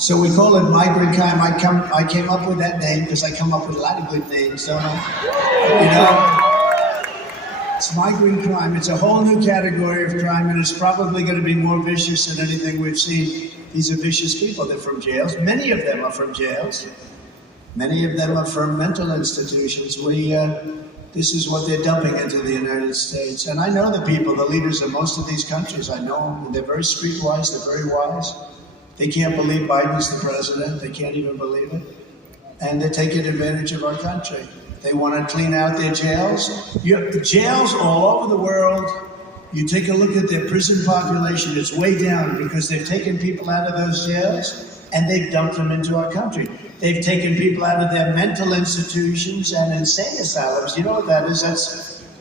So we call it migrant crime. I came up with that name because I come up with a lot of good names, don't I? You know, it's migrant crime. It's a whole new category of crime, and it's probably going to be more vicious than anything we've seen. These are vicious people. They're from jails. Many of them are from jails. Many of them are from mental institutions. This is what they're dumping into the United States. And I know the people, the leaders of most of these countries. I know them. They're very streetwise. They're very wise. They can't believe Biden's the president. They can't even believe it. And they're taking advantage of our country. They want to clean out their jails. You have the jails all over the world. You take a look at their prison population, it's way down because they've taken people out of those jails and they've dumped them into our country. They've taken people out of their mental institutions and insane asylums. You know what that is?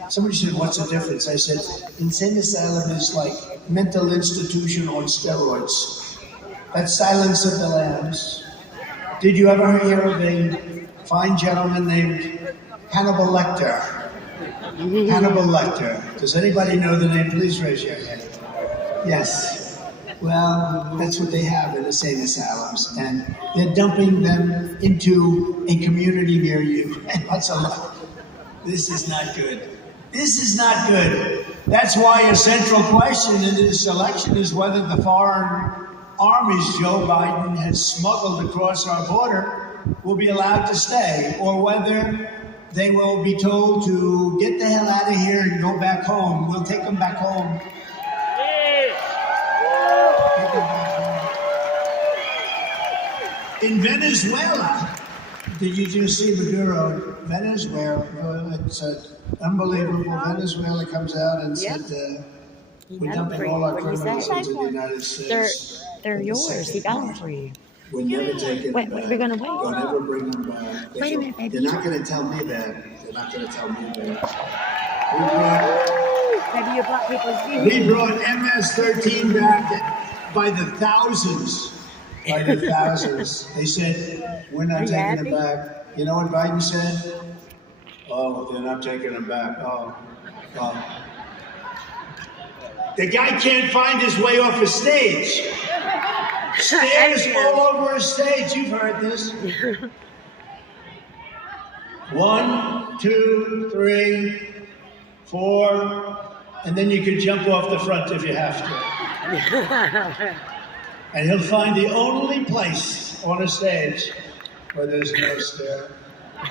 Somebody said, what's the difference? I said, insane asylum is like mental institution on steroids. That's Silence of the Lambs. Did you ever hear of a fine gentleman named Hannibal Lecter? Hannibal Lecter. Does anybody know the name? Please raise your hand. Yes. Well, that's what they have in insane asylums. And they're dumping them into a community near you. And what's a lot? This is not good. This is not good. That's why a central question in this election is whether the foreign armies Joe Biden has smuggled across our border will be allowed to stay, or whether they will be told to get the hell out of here and go back home. We'll take them back home. Take them back home. In Venezuela, did you just see Maduro? Venezuela, it's unbelievable. Venezuela comes out and said, we're dumping all our criminals into the United States. They're yours. He got them for you. We're never taking them back. We're going to wait. Don't ever bring them back. Wait a minute, baby. They're not going to tell me that. They're not going to tell me that. Maybe you brought people's views. We brought MS-13 back by the thousands. By the thousands. They said, we're not taking them back. You know what Biden said? Oh, they're not taking them back. Oh. The guy can't find his way off a stage. Stairs all over a stage. You've heard this. 1, 2, 3, 4, and then you can jump off the front if you have to. And he'll find the only place on a stage where there's no stair.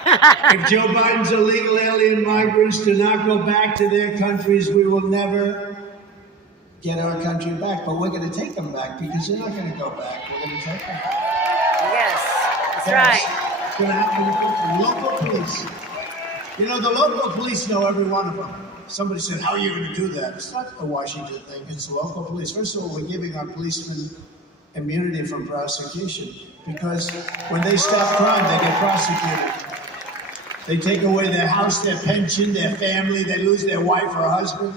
If Joe Biden's illegal alien migrants do not go back to their countries, we will never get our country back. But we're going to take them back because they're not going to go back. We're going to take them back. Yes, that's right. It's going to happen with local police. You know, the local police know every one of them. Somebody said, how are you going to do that? It's not a Washington thing. It's the local police. First of all, we're giving our policemen immunity from prosecution because when they stop crime, they get prosecuted. They take away their house, their pension, their family. They lose their wife or husband.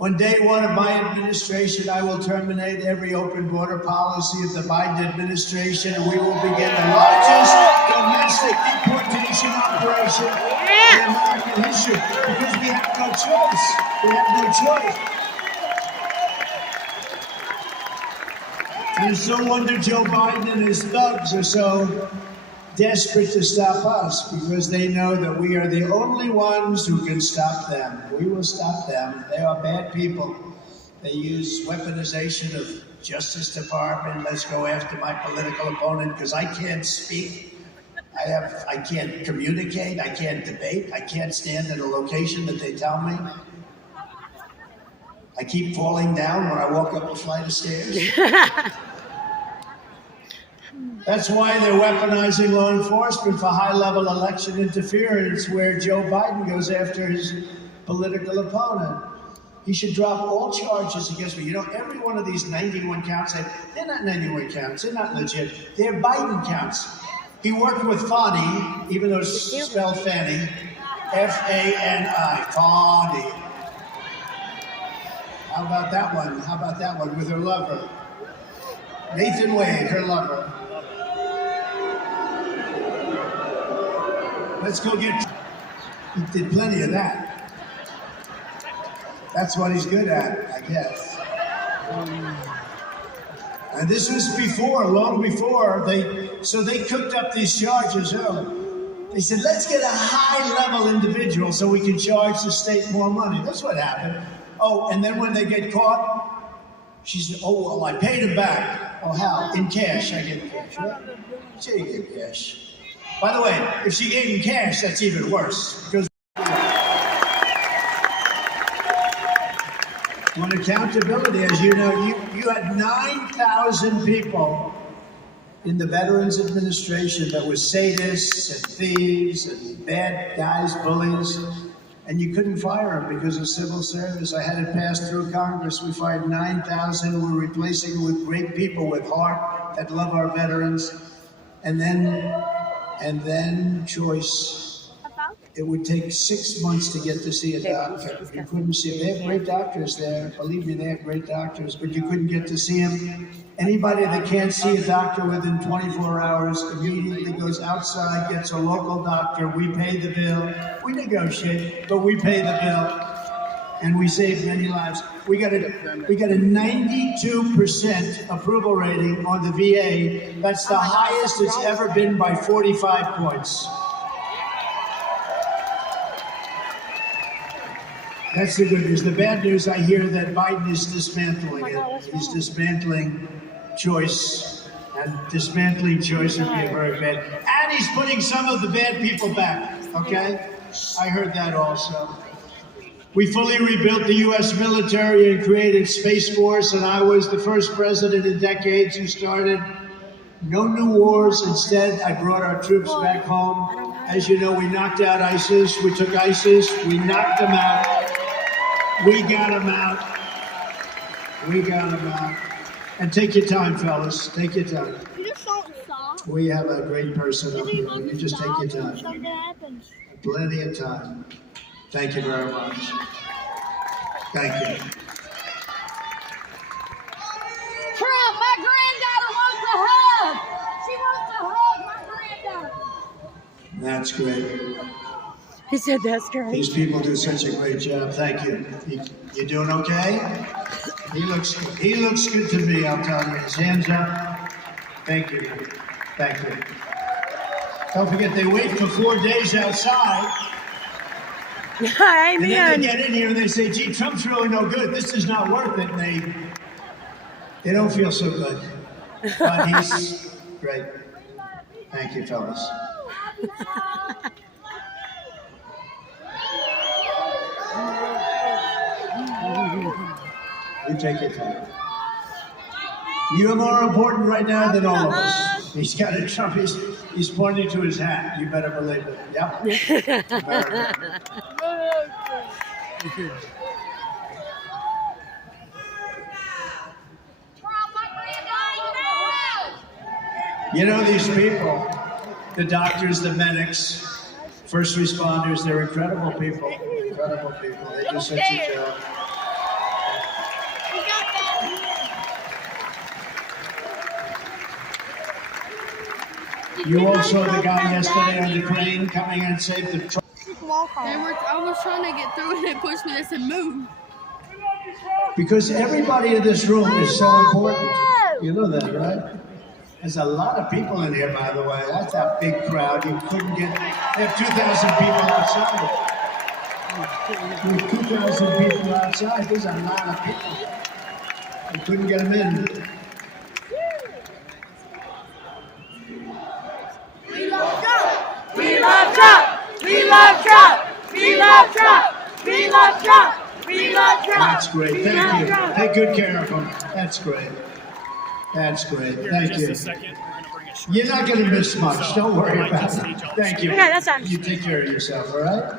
On day one of my administration, I will terminate every open border policy of the Biden administration, and we will begin the largest domestic deportation operation in American history because we have no choice. We have no choice. And it's no wonder Joe Biden and his thugs are so desperate to stop us because they know that we are the only ones who can stop them. We will stop them. They are bad people. They use weaponization of Justice Department. Let's go after my political opponent because I can't speak. I can't communicate. I can't debate. I can't stand at a location that they tell me. I keep falling down when I walk up a flight of stairs. That's why they're weaponizing law enforcement for high-level election interference, where Joe Biden goes after his political opponent. He should drop all charges against me. You know, every one of these 91 counts, they're not 91 counts. They're not legit. They're Biden counts. He worked with Fani, even though it's spelled Fanny, F-A-N-I, Fani. How about that one? How about that one with her lover? Nathan Wade, her lover. Let's go get... He did plenty of that. That's what he's good at, I guess. And this was before, long before so they cooked up these charges. Oh, they said, let's get a high-level individual so we can charge the state more money. That's what happened. Oh, and then when they get caught, she said, oh, well, I paid him back. Oh, how? In cash. I gave him cash, right? She didn't give cash. By the way, if she gave him cash, that's even worse. Because on accountability, as you know, you had 9,000 people in the Veterans Administration that were sadists and thieves and bad guys, bullies, and you couldn't fire them because of civil service. I had it passed through Congress. We fired 9,000. We're replacing it with great people with heart that love our veterans. And then choice. It would take 6 months to get to see a doctor. You couldn't see them. They have great doctors there. Believe me, they have great doctors, but you couldn't get to see them. Anybody that can't see a doctor within 24 hours immediately goes outside, gets a local doctor. We pay the bill. We negotiate, but we pay the bill, and we save many lives. We got a 92% approval rating on the VA. That's the highest it's ever been by 45 points. That's the good news. The bad news, I hear that Biden is dismantling it. He's dismantling choice, and dismantling choice would be very bad. And he's putting some of the bad people back, okay? I heard that also. We fully rebuilt the U.S. military and created Space Force, and I was the first president in decades who started no new wars. Instead, I brought our troops back home. As you know, we knocked out ISIS. We took ISIS. We knocked them out. We got them out. We got them out. And take your time, fellas. Take your time. You just don't stop. We have a great person up here. You just take your time. Something happens. Plenty of time. Thank you very much. Thank you. Trump, my granddaughter wants a hug. She wants to hug my granddaughter. That's great. He said that's great. These people do such a great job. Thank you. You doing okay? He looks good to me, I'll tell you. His hands up. Thank you. Thank you. Don't forget, they wait for 4 days outside. Amen. And then they get in here and they say, gee, Trump's really no good. This is not worth it. And they don't feel so good. But he's great. Thank you, fellas. You take your time. You're more important right now than all of us. He's got a Trump. He's pointing to his hat. You better believe it. Yep. America. You know, these people, the doctors, the medics, first responders, they're incredible people. Incredible people. They do such a job. You also the guy yesterday on the crane coming and saved the truck. I was trying to get through and it pushed me. I said, move. Because everybody in this room is so important. You know that, right? There's a lot of people in here, by the way. That's a big crowd. You couldn't get. They have 2,000 people outside. There's 2,000 people outside. There's a lot of people. You couldn't get them in. We love Trump. We love Trump. We love Trump. We love Trump. We love Trump. We love Trump. That's great. Thank you. Take good care of them. That's great. That's great. Thank you. You're not going to miss much. Don't worry about it. Thank you. Okay, that's fine. You take care of yourself, all right?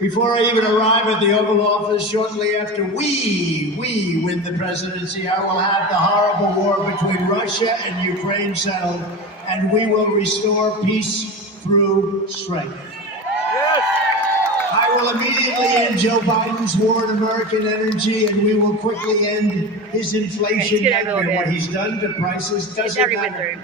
Before I even arrive at the Oval Office, shortly after we win the presidency, I will have the horrible war between Russia and Ukraine settled, and we will restore peace through strength. I will immediately end Joe Biden's war on American energy, and we will quickly end his inflation nightmare. What he's done to prices doesn't matter.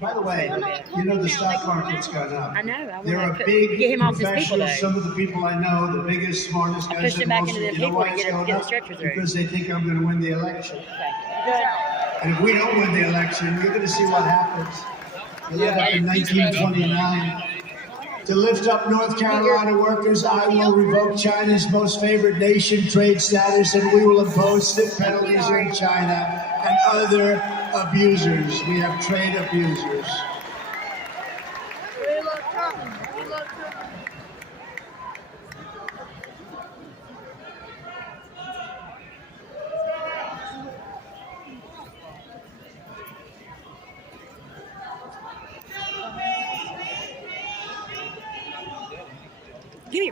By the way, you know the stock market's gone up. I know. There are big professionals, some of the people I know, the biggest, smartest guys in the most, you know why it's going up? Because they think I'm going to win the election. And if we don't win the election, you're going to see what happens. We led up in 1929. To lift up North Carolina workers, I will revoke China's most favored nation trade status, and we will impose stiff penalties on China and other abusers. We have trade abusers. We love Trump. We love Trump.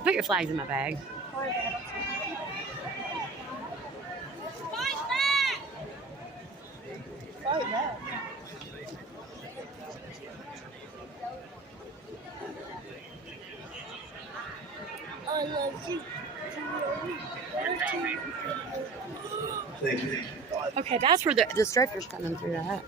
Put your flags in my bag. I love you. Thank you. Okay, that's where the stretcher's coming through that.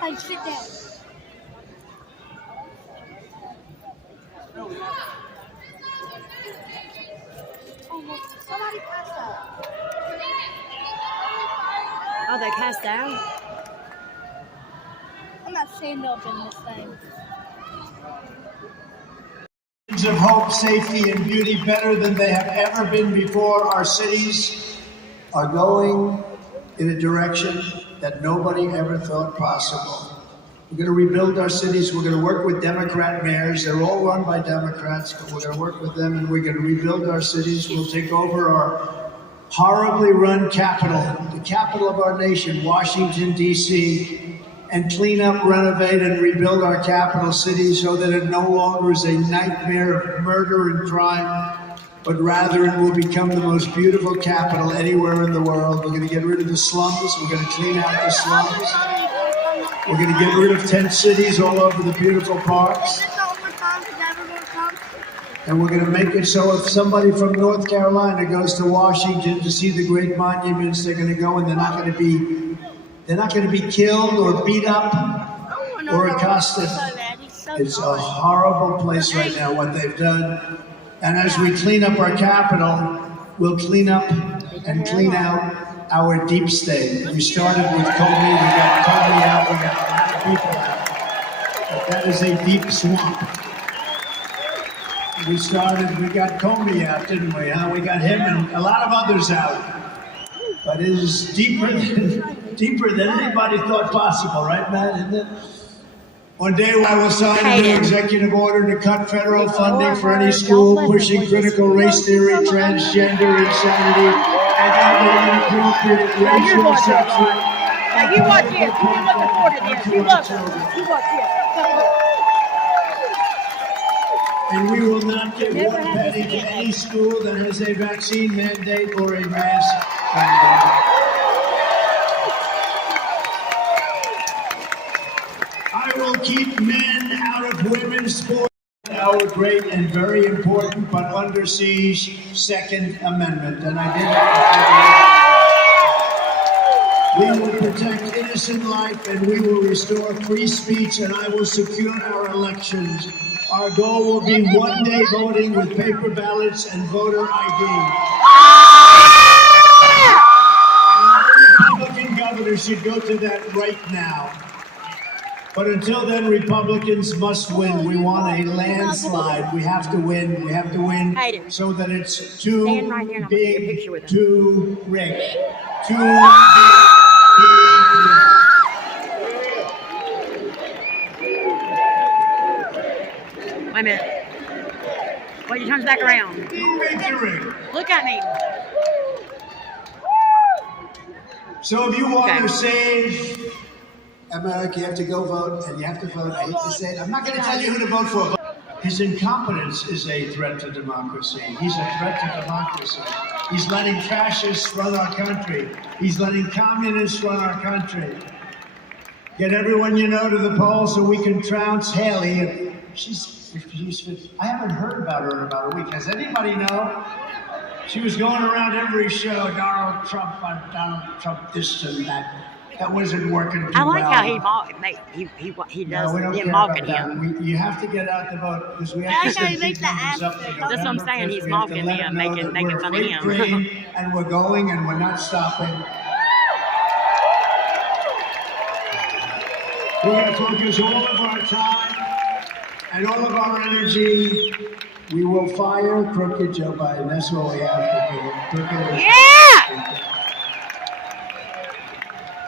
Hey, sit down. Somebody passed out. Oh, they passed out? I'm not standing up in this thing. Of hope, safety, and beauty better than they have ever been before. Our cities are going in a direction that nobody ever thought possible. We're going to rebuild our cities. We're going to work with Democrat mayors. They're all run by Democrats, but we're going to work with them, and we're going to rebuild our cities. We'll take over our horribly run capital, the capital of our nation, Washington, D.C., and clean up, renovate, and rebuild our capital city so that it no longer is a nightmare of murder and crime, but rather it will become the most beautiful capital anywhere in the world. We're going to get rid of the slums. We're going to clean out the slums. We're going to get rid of tent cities all over the beautiful parks. And we're going to make it so if somebody from North Carolina goes to Washington to see the great monuments, they're going to go and they're not going to be killed or beat up or accosted. It's a horrible place right now, what they've done. And as we clean up our capital, we'll clean up and clean out our deep state. We started with Comey, we got Comey out, we got a lot of people out. But that is a deep swamp. We got Comey out, didn't we? Huh? We got him and a lot of others out. But it is deeper than anybody thought possible, right, Matt? Isn't it? One day I will sign a new executive order to cut federal funding for any school pushing critical race theory, transgender insanity, and other inappropriate racial, sexual. Now you watch this. You've been looking forward to this. You love this. You watch this. And we will not give one penny to any school that has a vaccine mandate or a mask mandate. I will keep men out of women's sports. Our great and very important but under siege Second Amendment. And I did that. We will protect innocent life and we will restore free speech and I will secure our elections. Our goal will be one day voting with paper ballots and voter ID. And Republican governors should go to that right now. But until then, Republicans must win. We want a landslide. We have to win. We have to win so that it's too big, too rich, too big. Wait a minute. Well, you turn back around. Look at me. So if you want to save America, you have to go vote, and you have to vote. I hate to say it. I'm not going to tell you who to vote for. His incompetence is a threat to democracy. He's a threat to democracy. He's letting fascists run our country. He's letting communists run our country. Get everyone you know to the polls so we can trounce Haley. I haven't heard about her in about a week. Does anybody know? She was going around every show, Donald Trump this and that. That wasn't working too I like well. how he No, does we don't them care mocking about him. that. You have to get out the vote because we I have like to how he keep makes the numbers up. asterisk. for That's what I'm November saying. 5th. He's We have to mocking let him, know making that fun we're of great him. green and we're going and we're not stopping. We're going to focus all of our time and all of our energy. We will fire crooked Joe Biden. That's what we have to do. Crooked is- Yeah!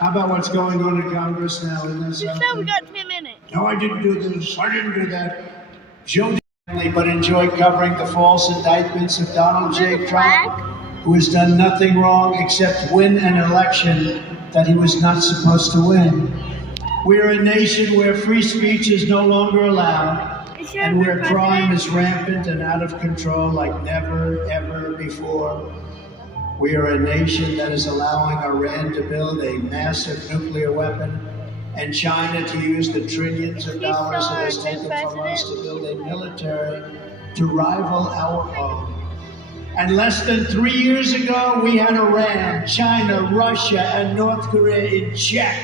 How about what's going on in Congress now? Isn't that You said something? we got 10 minutes. No, I didn't do this. I didn't do that. Joe didn't, but enjoyed covering the false indictments of Donald J. Trump, who has done nothing wrong except win an election that he was not supposed to win. We are a nation where free speech is no longer allowed, and where crime is rampant and out of control like never, ever before. We are a nation that is allowing Iran to build a massive nuclear weapon and China to use the trillions of dollars it has taken from us to build a military to rival our own. And less than 3 years ago, we had Iran, China, Russia, and North Korea in check.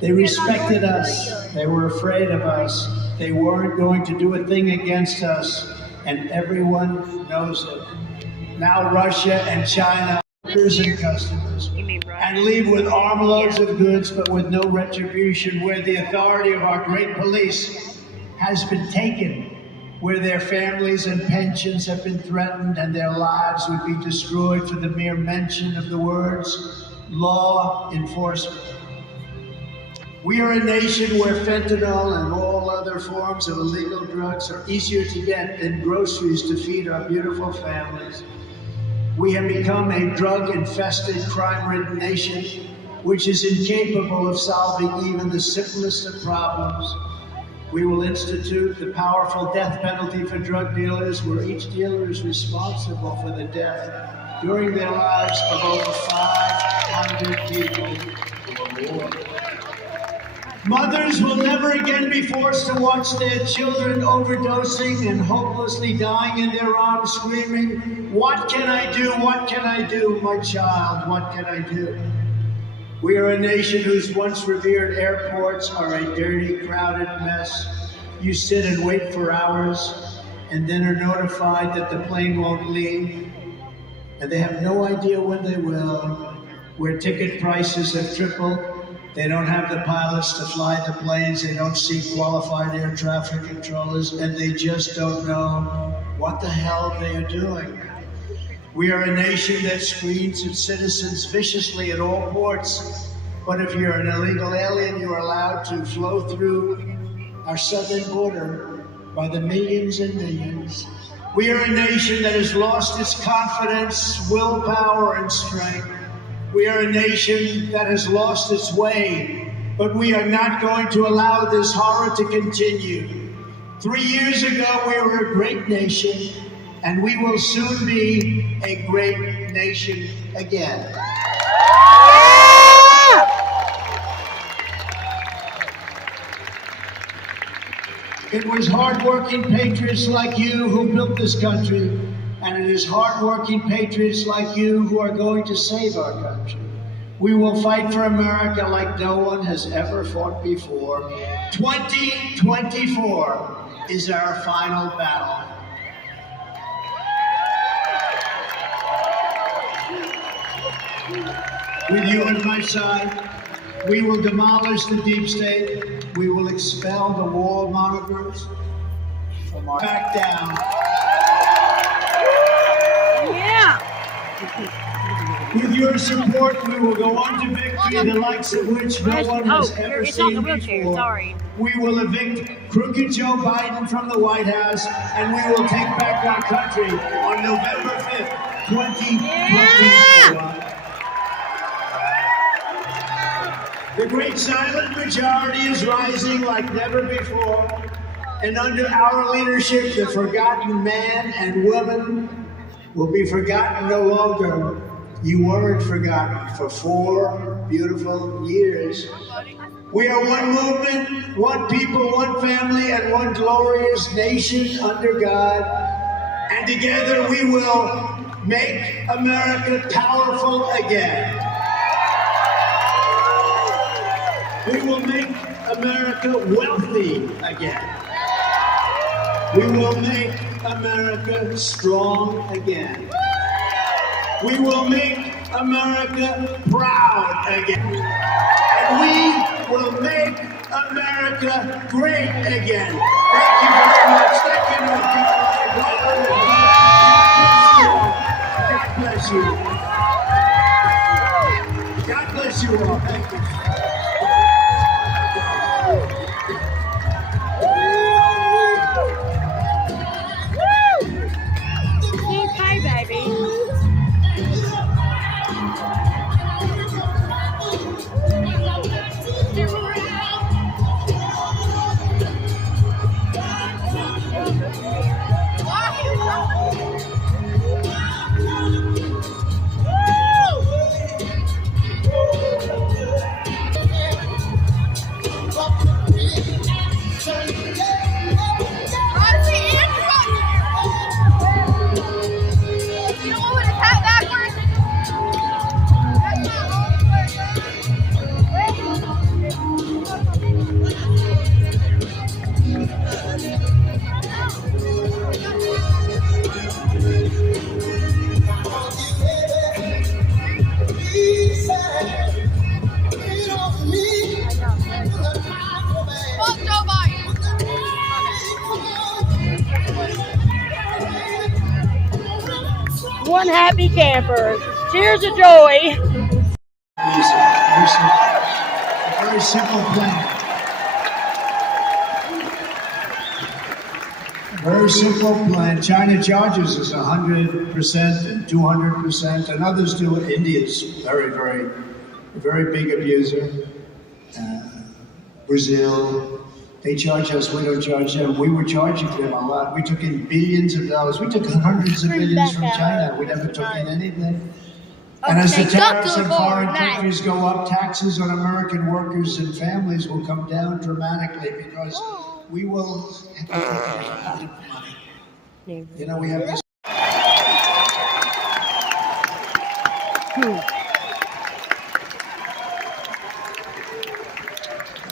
They respected us. They were afraid of us. They weren't going to do a thing against us, and everyone knows it. Now Russia and China are workers and customers You mean Russia? and leave with armloads of goods but with no retribution, where the authority of our great police has been taken, where their families and pensions have been threatened and their lives would be destroyed for the mere mention of the words law enforcement. We are a nation where fentanyl and all other forms of illegal drugs are easier to get than groceries to feed our beautiful families. We have become a drug-infested, crime-ridden nation, which is incapable of solving even the simplest of problems. We will institute the powerful death penalty for drug dealers, where each dealer is responsible for the death during their lives of over 500 people or more. Mothers will never again be forced to watch their children overdosing and hopelessly dying in their arms, screaming, "What can I do? What can I do? My child, what can I do?" We are a nation whose once revered airports are a dirty, crowded mess. You sit and wait for hours and then are notified that the plane won't leave, and they have no idea when they will, where ticket prices have tripled. They don't have the pilots to fly the planes, they don't see qualified air traffic controllers, and they just don't know what the hell they are doing. We are a nation that screens its citizens viciously at all ports, but if you're an illegal alien, you are allowed to flow through our southern border by the millions and millions. We are a nation that has lost its confidence, willpower, and strength. We are a nation that has lost its way, but we are not going to allow this horror to continue. 3 years ago, we were a great nation, and we will soon be a great nation again. It was hardworking patriots like you who built this country, and it is hardworking patriots like you who are going to save our country. We will fight for America like no one has ever fought before. 2024 is our final battle. With you at my side, we will demolish the deep state. We will expel the warmongers from our back down. Yeah! With your support, we will go on to victory, the likes of which no one has ever it's on the seen wheelchair, before. sorry. We will evict crooked Joe Biden from the White House, and we will take back our country on November 5th, 2024. The great silent majority is rising like never before, and under our leadership, the forgotten man and woman will be forgotten no longer. You weren't forgotten for 4 beautiful years. We are one movement, one people, one family, and one glorious nation under God. And together we will make America powerful again. We will make America wealthy again. We will make America strong again. We will make America proud again. And we will make America great again. Thank you very much. Thank you, North Carolina. God bless you. God bless you all. Thank you. Okay, baby. One happy camper. Cheers of joy. Very simple plan. Very simple plan. China charges us 100% and 200%, and others do. India's very big abuser. Brazil, they charge us. We don't charge them. We were charging them a lot. We took in billions of dollars. We took hundreds of billions from China. We never took in anything. And as the tariffs in foreign countries go up, taxes on American workers and families will come down dramatically because we will have a lot of money. You know, we have this.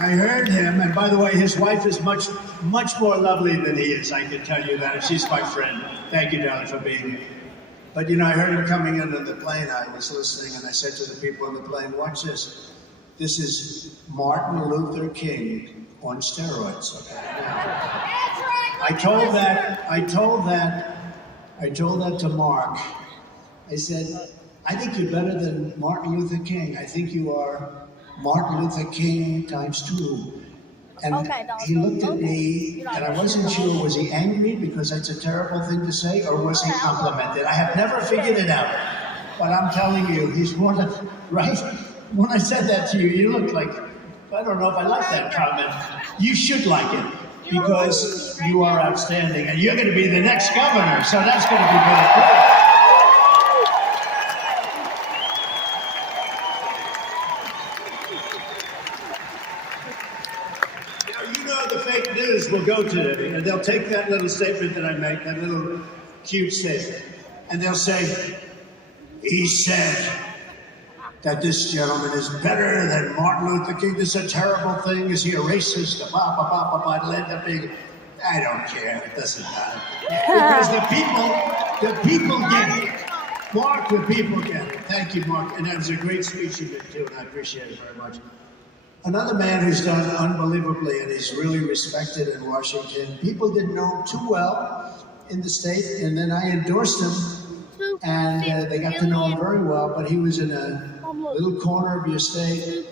I heard him, and by the way, his wife is much more lovely than he is. I can tell you that. And she's my friend. Thank you, darling, for being here. But you know, I heard him coming into the plane. I was listening, and I said to the people on the plane, "Watch this. This is Martin Luther King on steroids." Okay. Now, I told that to Mark. I said, "I think you're better than Martin Luther King. I think you are Martin Luther King times 2. And he looked at me, and I wasn't sure, was he angry because that's a terrible thing to say, or was he complimented? I have never figured it out. But I'm telling you, he's one of, right? When I said that to you, you looked like, I don't know if I like that comment. You should like it, because you are outstanding, and you're going to be the next governor, so that's going to be very cool. Will go to it, and they'll take that little statement that I make, that little cute statement, and they'll say, he said that this gentleman is better than Martin Luther King. This is a terrible thing. Is he a racist? It'll end up being, I don't care. It doesn't matter. Because the people get it. Mark, the people get it. Thank you, Mark. And that was a great speech you did, too, and I appreciate it very much. Another man who's done unbelievably, and he's really respected in Washington. People didn't know him too well in the state, and then I endorsed him, and they got to know him very well, but he was in a little corner of your state,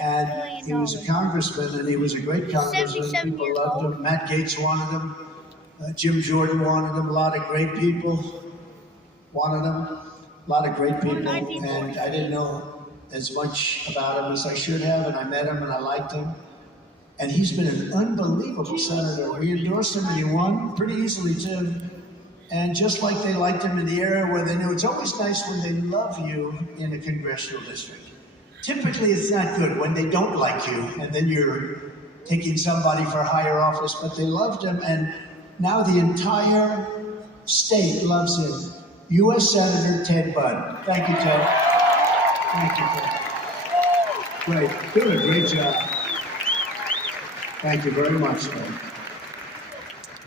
and he was a congressman, and he was a great congressman. People loved him. Matt Gaetz wanted him. Jim Jordan wanted him. A lot of great people wanted him. A lot of great people, and I didn't know as much about him as I should have, and I met him and I liked him. And he's been an unbelievable senator. We endorsed him and he won pretty easily too. And just like they liked him in the era where they knew, it's always nice when they love you in a congressional district. Typically it's not good when they don't like you and then you're taking somebody for higher office, but they loved him, and now the entire state loves him. U.S. Senator Ted Budd. Thank you, Ted. Thank you, Ted. Great. Doing a great job. Thank you very much, man.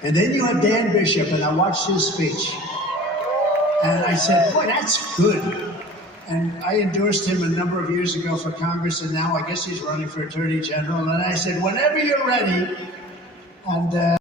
And then you have Dan Bishop, and I watched his speech. And I said, boy, that's good. And I endorsed him a number of years ago for Congress, and now I guess he's running for Attorney General. And I said, whenever you're ready, and